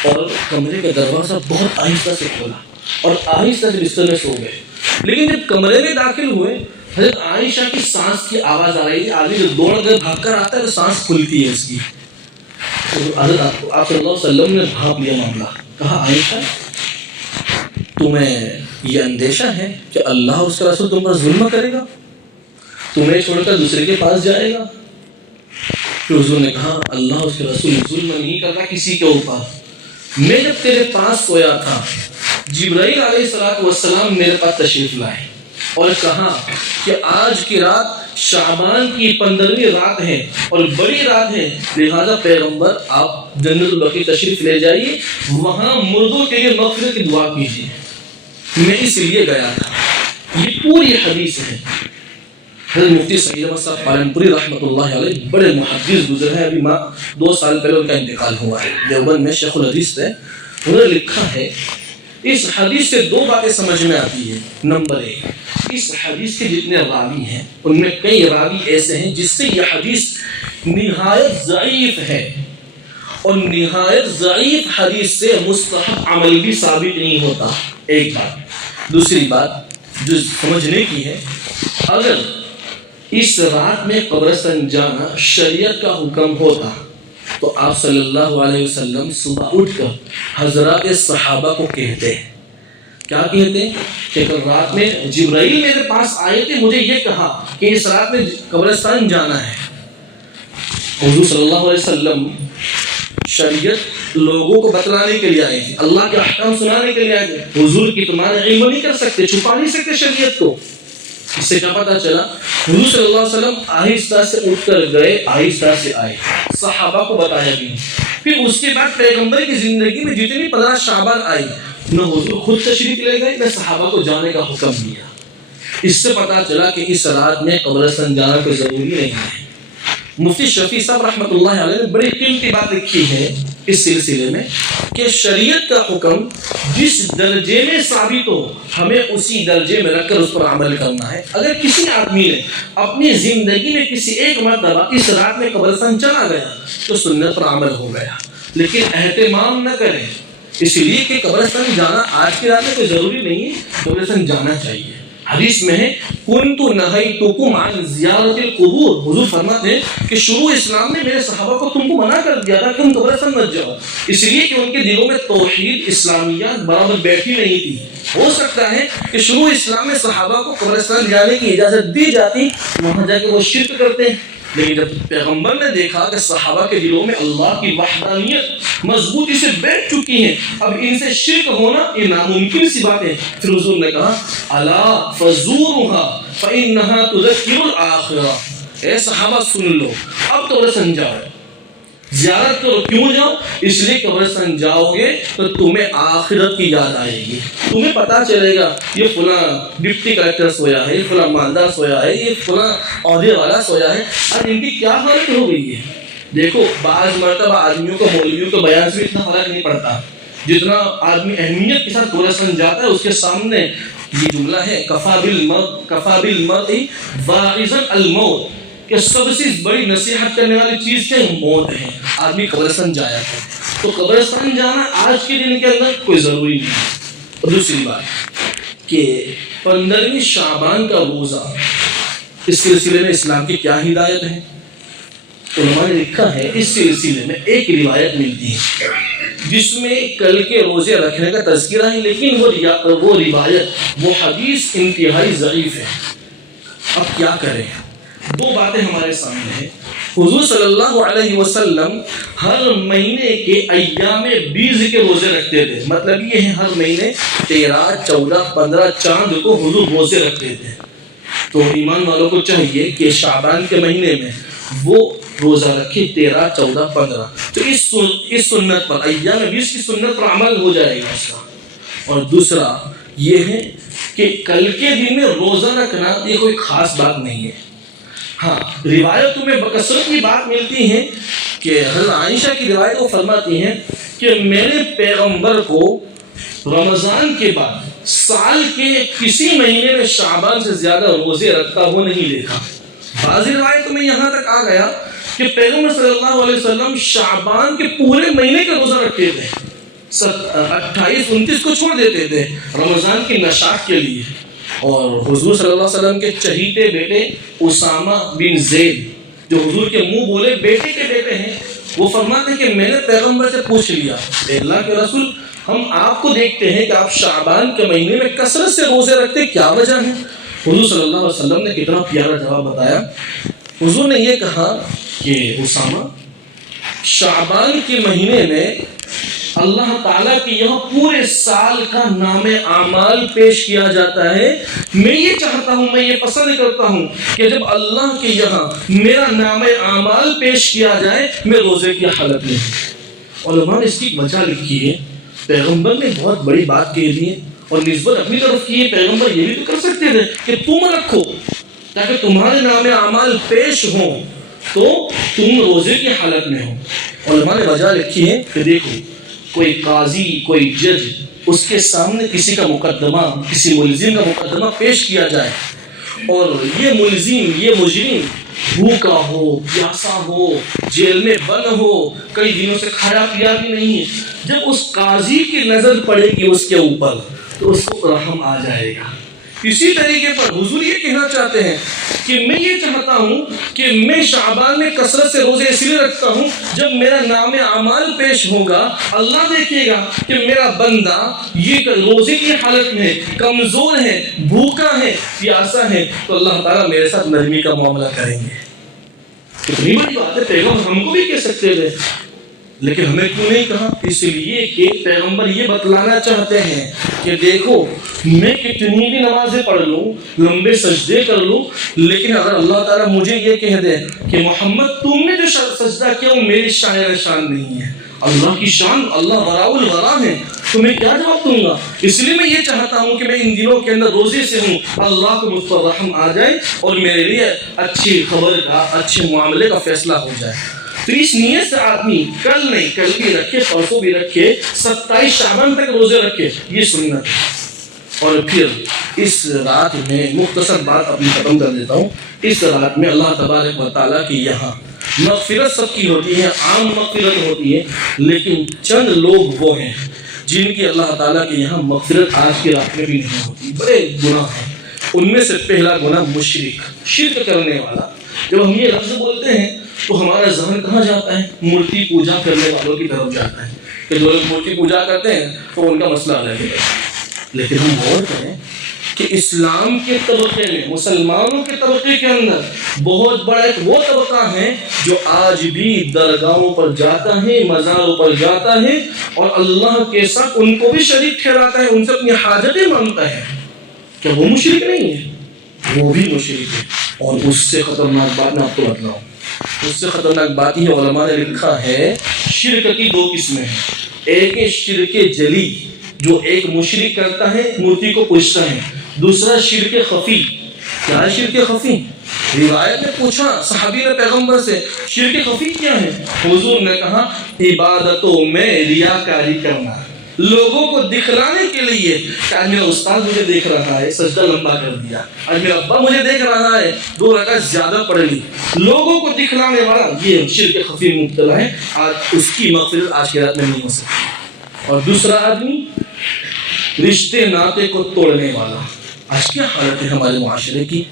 اور کمرے کا دروازہ بہت آہستہ سے کھولا اور آہستہ سے بستر میں سو گئے. لیکن جب کمرے میں داخل ہوئے حضرت عائشہ کی سانس کی آواز آ رہی تھی. آدمی جو دوڑ کر بھاگ کر آتا ہے تو سانس کھلتی ہے اس کی. حضرت آپ صلی اللہ علیہ وسلم نے بھاپ لیا معاملہ. کہا عائشہ تمہیں یہ اندیشہ ہے کہ اللہ اس کا رسول تم پر ظلم کرے گا، تمہیں چھوڑ کر دوسرے کے پاس جائے گا؟ پھر حضور نے کہا اللہ اس کے رسول ظلم نہیں کرتا کسی کے اوپر. میں جب تیرے پاس سویا تھا جبرائیل علیہ السلام میرے پاس تشریف لائے اور کہا کہ آج کی رات شعبان کی 15ویں رات ہے اور بڑی رات ہے، لہذا پیغمبر آپ جنت البقیع تشریف لے جائیے، وہاں مردوں کے لیے مغفرت کی دعا کیجیے. میں اس لیے گیا تھا. یہ پوری حدیث ہے. حضرت مفتی سعید احمد صاحب پالنپوری رحمۃ اللہ علیہ بڑے محدث گزرے ہیں. ابھی 2 سال پہلے ان کا انتقال ہوا ہے. دیوبند میں شیخ الحدیث تھے. انہوں نے لکھا ہے اس حدیث سے 2 باتیں سمجھ میں آتی ہے. نمبر 1، اس حدیث کے جتنے راوی ہیں ان میں کئی راوی ایسے ہیں جس سے یہ حدیث نہایت ضعیف ہے، اور نہایت ضعیف حدیث سے مستحب عمل بھی ثابت نہیں ہوتا. ایک بات. دوسری بات جو سمجھنے کی ہے، اگر اس رات میں قبرستان جانا شریعت کا حکم ہوتا تو آپ صلی اللہ علیہ وسلم صبح اٹھ کر حضرات صحابہ کو کہتے ہیں. کیا کہتے ہیں کہ کل رات میں جبرائیل میرے پاس آئے تھے، مجھے یہ کہا کہ اس رات میں قبرستان جانا ہے. حضور صلی اللہ علیہ وسلم شریعت لوگوں کو بتلانے کے لیے آئے تھے، اللہ کے احکام سنانے کے لیے آئے تھے. حضور کی تمہارے علم نہیں کر سکتے، چھپا نہیں سکتے شریعت کو. اس سے کیا پتا چلا؟ حضور صلی اللہ علیہ وسلم آہستہ سے اٹھ کر گئے، آہستہ سے آئے، صحابہ کو بتایا بھی. پھر اس کے بعد پیغمبر کی زندگی میں جتنی 15 شعبان آئی، نہ حضور خود تشریف لے گئے نہ صحابہ کو جانے کا حکم دیا. اس سے پتا چلا کہ اس رات میں قبرستان جانا کوئی ضروری نہیں ہے. مفتی شفیع صاحب رحمۃ اللہ علیہ نے بڑی قیمتی بات لکھی ہے اس سلسلے میں کہ شریعت کا حکم جس درجے میں ثابت ہو ہمیں اسی درجے میں رکھ کر اس پر عمل کرنا ہے. اگر کسی آدمی نے اپنی زندگی میں کسی ایک مرتبہ اس رات میں قبرستان چلا گیا تو سنت پر عمل ہو گیا، لیکن اہتمام نہ کریں اس لیے کہ قبرستان جانا آج کی رات میں کوئی ضروری نہیں ہے، قبرستان جانا چاہیے. حدیث میں ہے کنت نہیتکم عن زیارت القبور. حضور فرماتے ہیں کہ شروع اسلام میں میرے صحابہ کو تم کو منع کر دیا تھا کہ تم قبرستان مت جاؤ، اس لیے کہ ان کے دلوں میں توحید اسلامیات برابر بیٹھی نہیں تھی. ہو سکتا ہے کہ شروع اسلام میں صحابہ کو قبرستان جانے کی اجازت دی جاتی، وہاں جا کے وہ شرک کرتے ہیں. لیکن جب پیغمبر نے دیکھا کہ صحابہ کے دلوں میں اللہ کی وحدانیت مضبوطی سے بیٹھ چکی ہے، اب ان سے شرک ہونا یہ ناممکن سی بات ہے، پھر حضور نے کہا الا فزورها فانها تذکر الاخرہ. اے صحابہ سن لو، اب قبرستان جاؤ، زیارت کرو. کیوں جاؤ؟ اس لیے قبرستان جاؤ گے تو تمہیں آخرت کی یاد آئے گی. تمہیں پتا چلے گا یہ فلاں ڈپٹی کلیکٹر سویا ہے، یہ فلاں مالدار سویا ہے، یہ فلاں عہدے والا سویا ہے، اور ان کی کیا حالت ہو گئی ہے. دیکھو بعض مرتبہ آدمیوں کو مولویوں کو بیان سے اتنا فرق نہیں پڑتا جتنا آدمی اہمیت کے ساتھ قبرستان جاتا ہے. اس کے سامنے یہ جملہ ہے کفا بالمرء واعظا الموت، کہ سب سے بڑی نصیحت کرنے والی چیز کیا موت ہے. آدمی قبرستان جایا تھا تو قبرستان جانا آج کے دن کے اندر کوئی ضروری نہیں ہے. اور دوسری بات کہ 15ویں شعبان کا روزہ، اس سلسلے میں اسلام کی کیا ہدایت ہے؟ علماء نے لکھا ہے اس سلسلے میں ایک روایت ملتی ہے جس میں کل کے روزے رکھنے کا تذکرہ ہے، لیکن وہ روایت وہ حدیث انتہائی ضعیف ہے. اب کیا کریں؟ 2 باتیں ہمارے سامنے ہیں. حضور صلی اللہ علیہ وسلم ہر مہینے کے ایام بیض کے روزے رکھتے تھے. مطلب یہ ہے ہر مہینے 13 14 15 چاند کو حضور روزے رکھتے تھے. تو ایمان والوں کو چاہیے کہ شعبان کے مہینے میں وہ روزہ رکھے 13 14 15. تو اس سنت پر ایام بیض کی سنت پر عمل ہو جائے گا اس کا. اور دوسرا یہ ہے کہ کل کے دن میں روزہ رکھنا یہ کوئی خاص بات نہیں ہے. ہاں روایتوں میں بکثرت کی بات ملتی ہے کہ حضرت عائشہ کی روایت وہ فرماتی ہیں کہ میرے پیغمبر کو رمضان کے بعد سال کے کسی مہینے میں شعبان سے زیادہ روزے رکھتا ہوا نہیں دیکھا. بعض روایتوں میں یہاں تک آ گیا کہ پیغمبر صلی اللہ علیہ وسلم شعبان کے پورے مہینے کا روزہ رکھتے تھے, 28-29 کو چھوڑ دیتے تھے رمضان کی نشاط کے لیے. اور حضور صلی اللہ علیہ وسلم کے چہیتے بیٹے اسامہ بن زید جو حضور کے منہ بولے بیٹے کے بیٹے ہیں, وہ فرماتے ہیں کہ میں نے پیغمبر سے پوچھ لیا, اللہ کے رسول ہم آپ کو دیکھتے ہیں کہ آپ شعبان کے مہینے میں کثرت سے روزے رکھتے, کیا وجہ ہے؟ حضور صلی اللہ علیہ وسلم نے کتنا پیارا جواب بتایا. حضور نے یہ کہا کہ اسامہ, شعبان کے مہینے میں اللہ تعالیٰ کے یہاں پورے سال کا نام اعمال پیش کیا جاتا ہے. میں یہ چاہتا ہوں, میں یہ پسند کرتا ہوں کہ جب اللہ کے یہاں میرا نام اعمال پیش کیا جائے میں روزے کی حالت میں ہوں. علماء نے اس کی وجہ لکھی ہے, پیغمبر نے بہت بڑی بات کہہ دی ہے اور نسبت اپنی طرف کی ہے. پیغمبر یہ بھی تو کر سکتے تھے کہ تم رکھو تاکہ تمہارے نام اعمال پیش ہوں تو تم روزے کی حالت میں ہو. علماء نے وجہ لکھی ہے کہ دیکھو, کوئی قاضی, کوئی جج, اس کے سامنے کسی کا مقدمہ, کسی ملزم کا مقدمہ پیش کیا جائے اور یہ ملزم, یہ مجرم بھوکا ہو, پیاسا ہو, جیل میں بند ہو, کئی دنوں سے کھایا پیا بھی نہیں ہے, جب اس قاضی کی نظر پڑے گی اس کے اوپر تو اس کو رحم آ جائے گا. اسی طریقے پر حضور یہ کہنا چاہتے ہیں کہ میں یہ چاہتا ہوں کہ میں شعبان میں کثرت سے روزے اس لیے رکھتا ہوں جب میرا نام اعمال پیش ہوگا اللہ دیکھے گا کہ میرا بندہ یہ روزے کی حالت میں کمزور ہے, بھوکا ہے, پیاسا ہے, تو اللہ تعالیٰ میرے ساتھ نرمی کا معاملہ کریں گے. کتنی بڑی بات ہے, پیغمبر ہم کو بھی کہہ سکتے تھے لیکن ہمیں کیوں نہیں کہا؟ اس لیے کہ پیغمبر یہ بتلانا چاہتے ہیں کہ دیکھو میں کتنی بھی نمازیں پڑھ لوں, لمبے سجدے کر لوں, لیکن اگر اللہ تعالیٰ مجھے یہ کہہ دے کہ محمد تم نے جو سجدہ کیا وہ میری شان نہیں ہے, اللہ کی شان, اللہ وراء الورا ہے, تو میں کیا جواب دوں گا؟ اس لیے میں یہ چاہتا ہوں کہ میں ان دنوں کے اندر روزے سے ہوں, اللہ کو مجھ پر رحم آ جائے اور میرے لیے اچھی خبر کا, اچھے معاملے کا فیصلہ ہو جائے. تو اس نیت سے آدمی کل نہیں, کل بھی رکھے, پرسوں بھی رکھے, 27 شعبان تک روزے رکھے, یہ سنت ہے. اور پھر اس رات میں مختصر بات اپنی ختم کر دیتا ہوں. اس رات میں اللہ تبارک و تعالیٰ کی یہاں مغفرت سب کی ہوتی ہے, عام مغفرت ہوتی ہے, لیکن چند لوگ وہ ہیں جن کی اللہ تعالیٰ کے یہاں مغفرت آج کی رات میں بھی نہیں ہوتی. بڑے گناہ ہیں, ان میں سے پہلا گناہ مشرک, شرک کرنے والا. جب ہم یہ لفظ بولتے ہیں تو ہمارا ذہن کہاں جاتا ہے؟ مورتی پوجا کرنے والوں کی طرف جاتا ہے کہ جو لوگ مورتی پوجا کرتے ہیں تو ان کا مسئلہ الگ ہے. لیکن ہم غور کریں کہ اسلام کے طبقے میں, مسلمانوں کے طبقے کے اندر بہت بڑا ایک وہ طبقہ ہے جو آج بھی درگاہوں پر جاتا ہے, مزاروں پر جاتا ہے اور اللہ کے ساتھ ان کو بھی شریک ٹھہراتا ہے, ان سے اپنی حاجتیں مانگتا ہے. کیا وہ مشرک نہیں ہے؟ وہ بھی مشرک ہے. اور اس سے خطرناک بات میں آپ کو بتلاؤں, اس سے خطرناک بات یہ علماء نے لکھا ہے شرک کی 2 قسمیں ہیں. ایک ہے شرک جلی جو ایک مشرک کرتا ہے, مورتی کو پوجتا ہے. دوسرا شرک خفی. کیا ہے شرک خفی؟ روایت نے پوچھا صحابی نے پیغمبر سے شرک خفی کیا ہے؟ حضور نے کہا عبادتوں میں ریاکاری کرنا, لوگوں کو دکھلانے کے لیے کہ آج میرا استاد مجھے دیکھ رہا ہے, سجدہ لمبا کر دیا, آج میرا ابا مجھے دیکھ رہا ہے, 2 رکعت زیادہ پڑھ لی, لوگوں کو دکھلانے والا یہ شرک خفی مبتلا ہے. آج اس کی مغفرت آج کی رات میں نہیں ہو سکتی. اور دوسرا آدمی رشتے ناطے کو توڑنے والا. آج کیا حالت ہے ہمارے معاشرے کی؟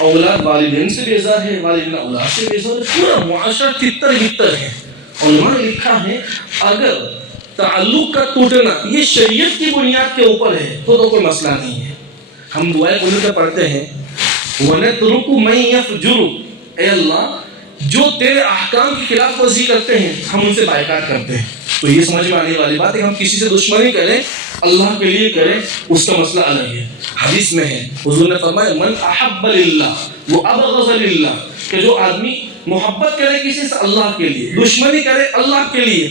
اولاد والدین سے بیزار ہے, والدین اولاد سے بیزار ہے, پورا معاشرہ تتر بتر ہے. علماء نے لکھا ہے اگر تعلق کا ٹوٹنا یہ شریعت کی بنیاد کے اوپر ہے تو کوئی مسئلہ نہیں ہے. ہم دعائیں قنوت میں پڑھتے ہیں وَنَتْرُكُ مَن يَفْجُرُ, اے اللہ جو تیرے احکام کی خلاف ورزی کرتے ہیں ہم ان سے بائیکاٹ کرتے ہیں. تو یہ سمجھ میں آنے والی بات ہے کہ ہم کسی سے دشمنی کریں, اللہ کے لیے کریں, اس کا مسئلہ الگ ہے. حدیث میں ہے حضور نے فرمایا من احب للہ وابغض للہ, کہ جو آدمی محبت کرے کسی سے اللہ کے لیے، دشمنی کرے اللہ کے لیے.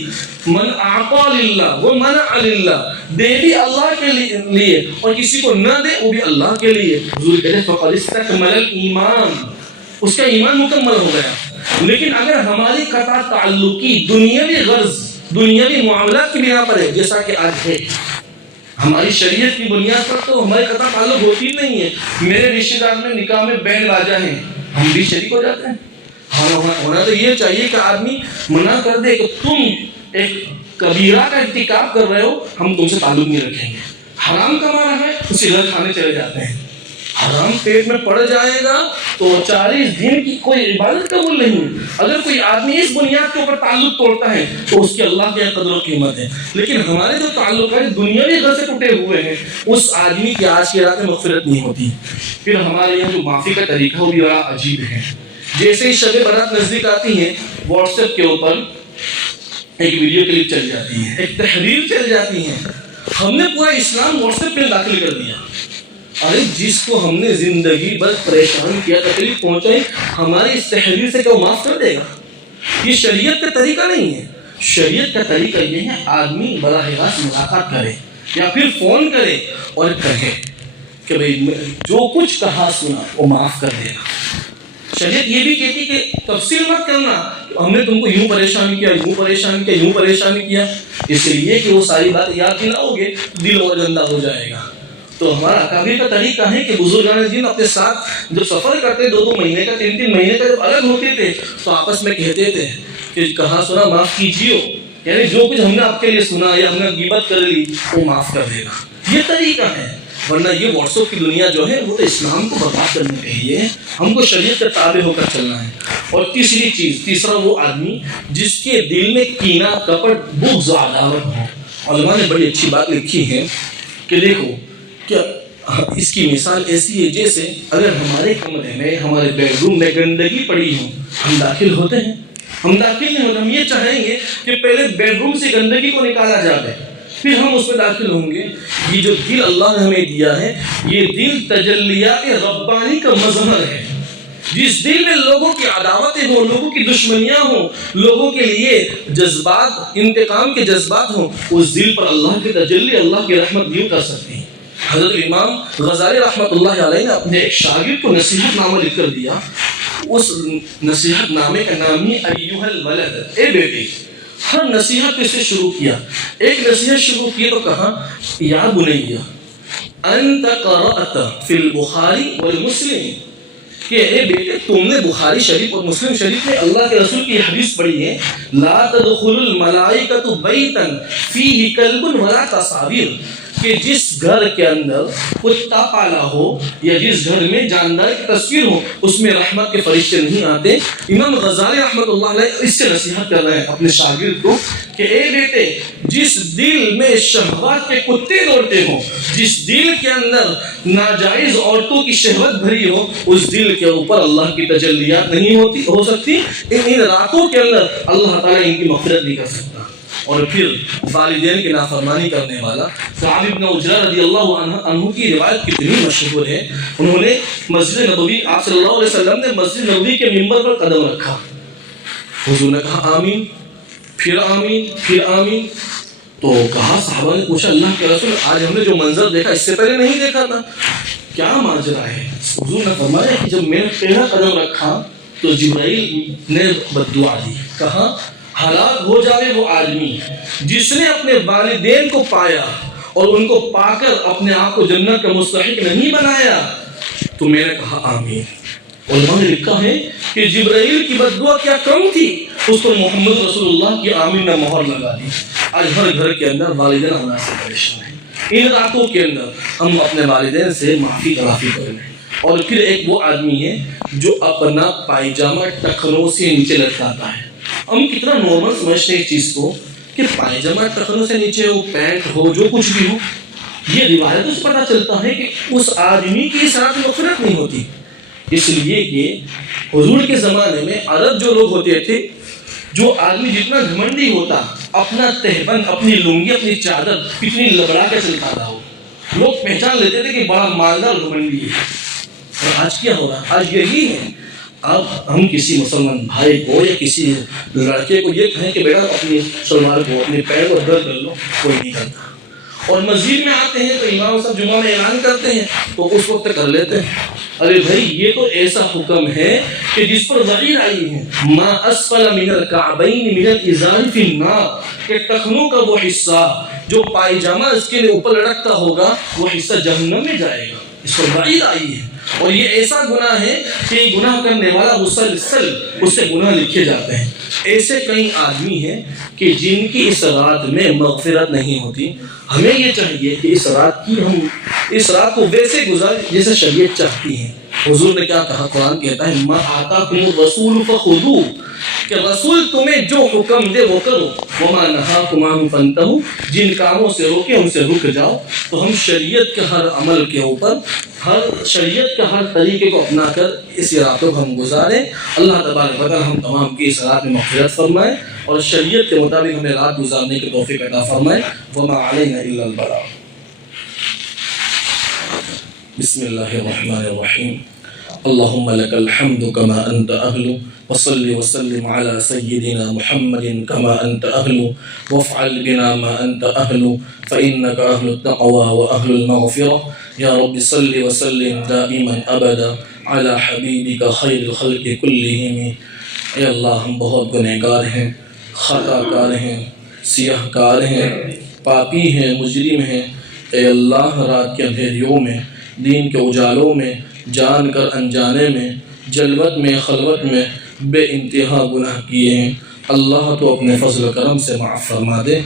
من اعطى للہ ومنع للہ، دے بھی اللہ کے لیے اور کسی کو نہ دے وہ بھی اللہ کے لیے. حضور کہتے ہیں فقد استکمل الایمان، اس کا ایمان مکمل ہو گیا. لیکن اگر ہماری قطع تعلقی دنیاوی غرض، دنیاوی معاملات کی بنا پر ہے، جیسا کہ آج ہے، ہماری شریعت کی بنیاد پر تو ہماری قطع تعلق ہوتی نہیں ہے. میرے رشتے دار میں نکاح میں بینڈ باجا ہیں، ہم بھی شریک ہو جاتے ہیں. ہونا تو یہ چاہیے کہ آدمی منع کر دے کہ تم ایک کبیرہ کا ارتکاب کر رہے ہو، ہم تم سے تعلق نہیں رکھیں گے. حرام کما رہا ہے اسی گھر کھانے چلے جاتے ہیں. حرام پیٹ میں پڑ جائے گا تو 40 دن کی کوئی عبادت قبول نہیں. اگر کوئی آدمی اس بنیاد کے اوپر تعلق توڑتا ہے تو اس کی اللہ کے قدر و قیمت ہے. لیکن ہمارے جو تعلقات دنیاوی غرض سے ٹوٹے ہوئے ہیں اس آدمی کی آج کی رات میں مغفرت نہیں ہوتی. پھر ہمارے یہاں جو معافی کا طریقہ وہ بھی بڑا عجیب ہے. جیسے ہی شب برات نزدیک آتی ہے، واٹس ایپ کے اوپر ایک ویڈیو کلپ چل جاتی ہے، ایک تحریر چل جاتی ہے. ہم نے پورا اسلام واٹس ایپ پہ داخل کر دیا. ارے جس کو ہم نے زندگی بھر پریشان کیا، تکلیف پہنچائی، ہماری اس تحریر سے کیا وہ معاف کر دے گا؟ یہ شریعت کا طریقہ نہیں ہے. شریعت کا طریقہ یہ ہے آدمی براہ راست ملاقات کرے یا پھر فون کرے اور کہے کہ بھئی جو کچھ کہا سنا وہ معاف کر دے گا. شریعت یہ بھی کہتی کہ تفصیل مت کرنا، ہم نے تم کو یوں پریشان کیا، یوں پریشان کیا، یوں پریشان کیا، اس لیے کہ وہ ساری بات یاد دلاؤ گے دل اور گندا ہو جائے گا. تو ہمارا اکابر کا طریقہ ہے کہ بزرگان دین اپنے ساتھ جو سفر کرتے 2-2 مہینے کا 3-3 مہینے کا جب الگ ہوتے تھے تو آپس میں کہتے تھے کہ کہا سنا معاف کیجیے، یعنی جو کچھ ہم نے آپ کے لیے سنا یا ہم نے غیبت کر لی وہ معاف کر دے گا. یہ طریقہ ہے. ورنہ یہ واٹس ایپ کی دنیا جو ہے وہ تو اسلام کو برباد کرنے کے لیے ہے. ہم کو شریعت کے تابع ہو کر چلنا ہے. اور تیسرا وہ آدمی جس کے دل میں کینہ، کپٹ، بغض و عداوت ہو. علماء نے بڑی اچھی بات لکھی ہے کہ دیکھو کہ اس کی مثال ایسی ہے جیسے اگر ہمارے کمرے میں، ہمارے بیڈ روم میں گندگی پڑی ہو، ہم داخل ہوتے ہیں؟ ہم داخل نہیں ہوتے. ہم یہ چاہیں گے کہ پہلے بیڈ روم سے گندگی کو نکالا جائے پھر ہم اس میں داخل ہوں گے. یہ جو دل اللہ نے ہمیں دیا ہے یہ دل تجلیات ربانی کا مظہر ہے. جس دل میں لوگوں کی عداوتیں ہوں، لوگوں کی دشمنیاں ہوں، لوگوں کے لیے جذبات، انتقام کے جذبات ہوں، اس دل پر اللہ کی تجلی، اللہ کی رحمت نہیں کر سکتی. حضرت امام غزالی رحمۃ اللہ علیہ نے اپنے ایک شاگرد کو نصیحت نامہ لکھ کر دیا. اس نصیحت نامے کا نام ہی ایھا الولد، اے بیٹے. ہر نصیحت سے شروع کیا. ایک نصیحت شروع کی تو کہا یا بنیا انت قرأت فی البخاری والمسلم، کہ اے بیٹے تم نے بخاری شریف اور مسلم شریف میں اللہ کے رسول کی حدیث پڑھی ہے لا تدخل الملائکۃ بیتا فیہ کلب ولا تصاویر، کہ جس گھر کے اندر کتا پالا ہو یا جس گھر میں جاندار کی تصویر ہو اس میں رحمت کے فرشتے نہیں آتے. امام غزالی رحمۃ اللہ علیہ اس سے نصیحت کر رہے ہیں اپنے شاگرد کو کہ اے بیٹے جس دل میں شہوات کے کتے دوڑتے ہوں، جس دل کے اندر ناجائز عورتوں کی شہوت بھری ہو، اس دل کے اوپر اللہ کی تجلیات نہیں ہو سکتی. ان راتوں کے اندر اللہ تعالیٰ ان کی مغفرت نہیں کر سکتا. اور پھر والدین کی نافرمانی کرنے والا کعب بن عجرہ رضی اللہ عنہ کی روایت کتنی مشہور ہے. انہوں نے مسجد نبوی، آپ صلی اللہ علیہ وسلم نے مسجد نبوی کے منبر پر قدم رکھا، حضور نے کہا آمین، پھر آمین، پھر آمین. تو کہا صحابہ نے پوچھا اللہ کے رسول آج ہم نے جو منظر دیکھا اس سے پہلے نہیں دیکھا تھا، کیا ماجرا ہے؟ حضور نے فرمایا کہ جب میں نے پہلا قدم رکھا تو جبرائیل نے بد دعا دی. کہا ہلاک ہو جائے وہ آدمی جس نے اپنے والدین کو پایا اور ان کو پا کر اپنے آپ کو جنت کا مستحق نہیں بنایا. تو میں نے کہا آمین. علماء نے لکھا ہے کہ جبرائیل کی بد دعا کیا کم تھی، اس کو محمد رسول اللہ کی آمین نے مہر لگا دی. آج ہر گھر کے اندر والدین ہمارے سے پریشان ہیں. ان راتوں کے اندر ہم اپنے والدین سے معافی تلافی کریں. اور پھر ایک وہ آدمی ہے جو اپنا پائجامہ ٹخنوں سے نیچے لٹکاتا ہے. ہم کتنا نارمل سمجھتے ہیں اس چیز کو کہ پائجامہ ٹخنوں سے نیچے ہو، پینٹ ہو، جو کچھ بھی ہو. یہ روایتوں سے پتہ چلتا ہے کہ اس آدمی کی ساتھ مغفرت نہیں ہوتی. اس لیے کہ حضور کے زمانے میں عرب جو لوگ ہوتے تھے، جو آدمی جتنا گھمنڈی ہوتا، اپنا تہبند، اپنی لنگی، اپنی چادر کتنی لبڑا کے چلتا تھا، وہ لوگ پہچان لیتے تھے کہ بڑا مالدار گھمنڈی ہے. اور آج کیا ہو رہا؟ آج یہی ہے. اب ہم کسی مسلمان بھائی کو یا کسی لڑکے کو یہ کہیں کہ بیٹا اپنی شلوار کو اپنے پیر کو ادھر کر لو، کوئی نہیں کرتا. اور مسجد میں آتے ہیں تو امام صاحب جمعہ میں اعلان کرتے ہیں تو اس وقت کر لیتے ہیں. ارے بھائی یہ تو ایسا حکم ہے کہ جس پر وحی آئی ہے ما اسفل من الکعبین من الازار فی النار، کہ ٹخنوں کا وہ حصہ جو پائجامہ اس کے لیے اوپر لڑکتا ہوگا وہ حصہ جہنم میں جائے گا. اس پر وحی آئی ہے. اور یہ ایسا گناہ ہے کہ گناہ کرنے والا مسلسل اس سے گناہ لکھے جاتے ہیں. ایسے کئی آدمی ہیں کہ جن کی اس رات میں مغفرت نہیں ہوتی. ہمیں یہ چاہیے کہ اس رات کو ویسے گزار جیسے شریعت چاہتی ہے. حضور نے کیا کہا؟ قرآن کہتا ہے ما آتاکم الرسول فخذوہ، کہ رسول تمہیں جو حکم دے وہ کرو، وما نہاکم عنہ فانتہوا، جن کاموں سے روکے ان سے رک جاؤ. تو ہم شریعت کے ہر عمل کے اوپر، شریعت کا ہر طریقے کو اپنا کر اس راتوں کو ہم گزاریں. اللہ تبارک و تعالی ہم تمام کی اس رات میں مغفرت فرمائے اور شریعت کے مطابق ہمیں رات گزارنے کی توفیق عطا فرمائے. وما علینا الا البلاغ. بسم اللہ الرحمن الرحیم. اللهم لك الحمد كما أنت أهل، وصل وسلم على سيدنا محمد كما أنت أهل، وافعل بنا ما أنت أهل، فإنك أهل التقوى وأهل المغفرة. يا رب صل وسلم دائما أبدا على حبيبك خير الخلق كلهم. اے اللہ ہم بہت گنہگار ہیں، خطا کار ہیں، سیاہ کار ہیں، پاپی ہیں، مجرم ہیں. اے اللہ رات کے اندھیریوں میں، دین کے اجالوں میں، جان کر انجانے میں، جلوت میں، خلوت میں بے انتہا گناہ کیے ہیں. اللہ تو اپنے فضل و کرم سے معاف فرما دے.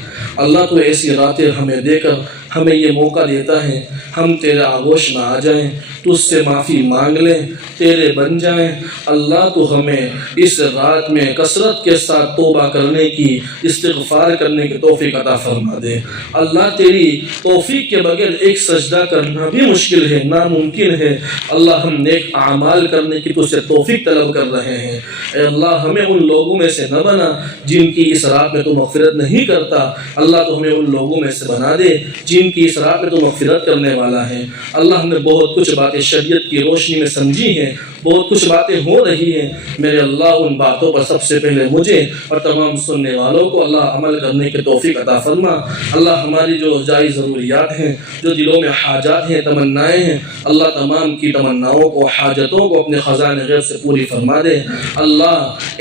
اللہ تو ایسی راتیں ہمیں دے کر ہمیں یہ موقع دیتا ہے ہم تیرے آغوش میں آ جائیں، تو اس سے معافی مانگ لیں، تیرے بن جائیں. اللہ تو ہمیں اس رات میں کثرت کے ساتھ توبہ کرنے کی، استغفار کرنے کی توفیق عطا فرما دے. اللہ تیری توفیق کے بغیر ایک سجدہ کرنا بھی مشکل ہے، ناممکن ہے. اللہ ہم نیک اعمال کرنے کی تو سے توفیق طلب کر رہے ہیں. اے اللہ ہمیں ان لوگوں میں سے نہ بنا جن کی اس رات میں تو مغفرت نہیں کرتا. اللہ تو ہمیں ان لوگوں میں سے بنا دے جن کی اس رات میں تو مغفرت کرنے والا ہے. اللہ ہم نے بہت کچھ باتیں شریعت کی روشنی میں سمجھی ہیں، بہت کچھ باتیں ہو رہی ہیں. میرے اللہ ان باتوں پر سب سے پہلے مجھے اور تمام سننے والوں کو اللہ عمل کرنے کی توفیق عطا فرما. اللہ ہماری جو جائز ضروریات ہیں، جو دلوں میں حاجات ہیں، تمنائیں ہیں، اللہ تمام کی تمناؤں کو، حاجتوں کو اپنے خزانے غیب سے پوری فرما دے. اللہ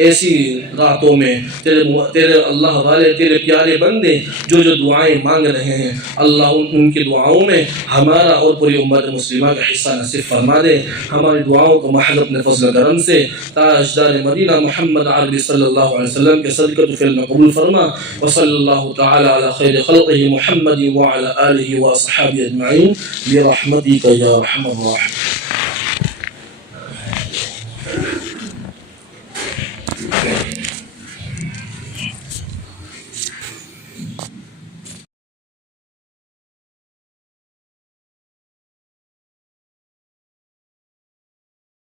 ایسی راتوں میں تیرے اللہ والے تیرے پیارے بندے جو دعائیں مانگ رہے ہیں، اللہ ان کی دعاؤں میں ہمارا اور پوری امت مسلمہ کا حصہ نصیب فرما دے. ہماری دعاؤں کو محض اپنے فضل کرم سے تاجدار مدینہ محمد عربی صلی اللہ علیہ وسلم کے صدقہ فعل میں قبول فرما. وصلی اللہ تعالی علی خیر خلقہ محمد وعلی آلہ واصحابہ اجمعین برحمتک یا ارحم الراحمین.